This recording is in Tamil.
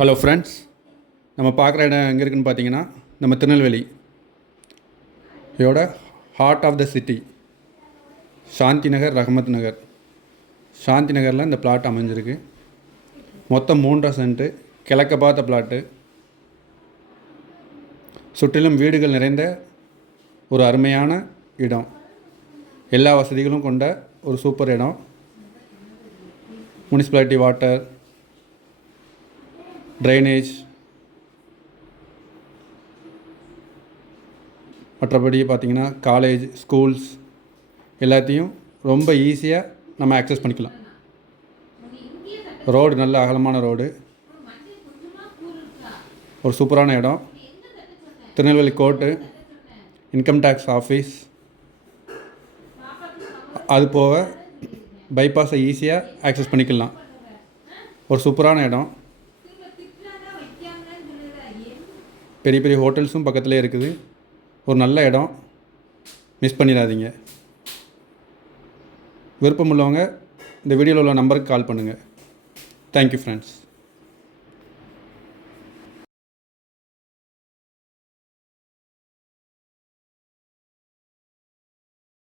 ஹலோ ஃப்ரெண்ட்ஸ், நம்ம பார்க்குற இடம் எங்கே இருக்குதுன்னு பார்த்தீங்கன்னா நம்ம திருநெல்வேலி இதோட heart of the city Shanthi Nagar, Rahmat Nagar. சாந்தி நகரில் இந்த பிளாட் அமைஞ்சிருக்கு. மொத்தம் 3.5 சென்ட்டு, கிழக்க பார்த்த பிளாட்டு. சுற்றிலும் வீடுகள் நிறைந்த ஒரு அருமையான இடம், எல்லா வசதிகளும் கொண்ட ஒரு சூப்பர் இடம். முனிசிபாலிட்டி வாட்டர், ட்ரைனேஜ், மற்றபடி பார்த்திங்கன்னா காலேஜ், ஸ்கூல்ஸ் எல்லாத்தையும் ரொம்ப ஈஸியாக நம்ம ஆக்சஸ் பண்ணிக்கலாம். ரோடு நல்ல அகலமான ரோடு, ஒரு சூப்பரான இடம். Tirunelveli court, income tax office, அது போக பைபாஸை ஈஸியாக ஆக்சஸ் பண்ணிக்கலாம். ஒரு சூப்பரான இடம். பெரிய பெரிய ஹோட்டல்ஸும் பக்கத்துலேயே இருக்குது. ஒரு நல்ல இடம், மிஸ் பண்ணிடாதீங்க. விருப்பம் உள்ளவங்க இந்த வீடியோவில் உள்ள நம்பருக்கு கால் பண்ணுங்கள். Thank you friends.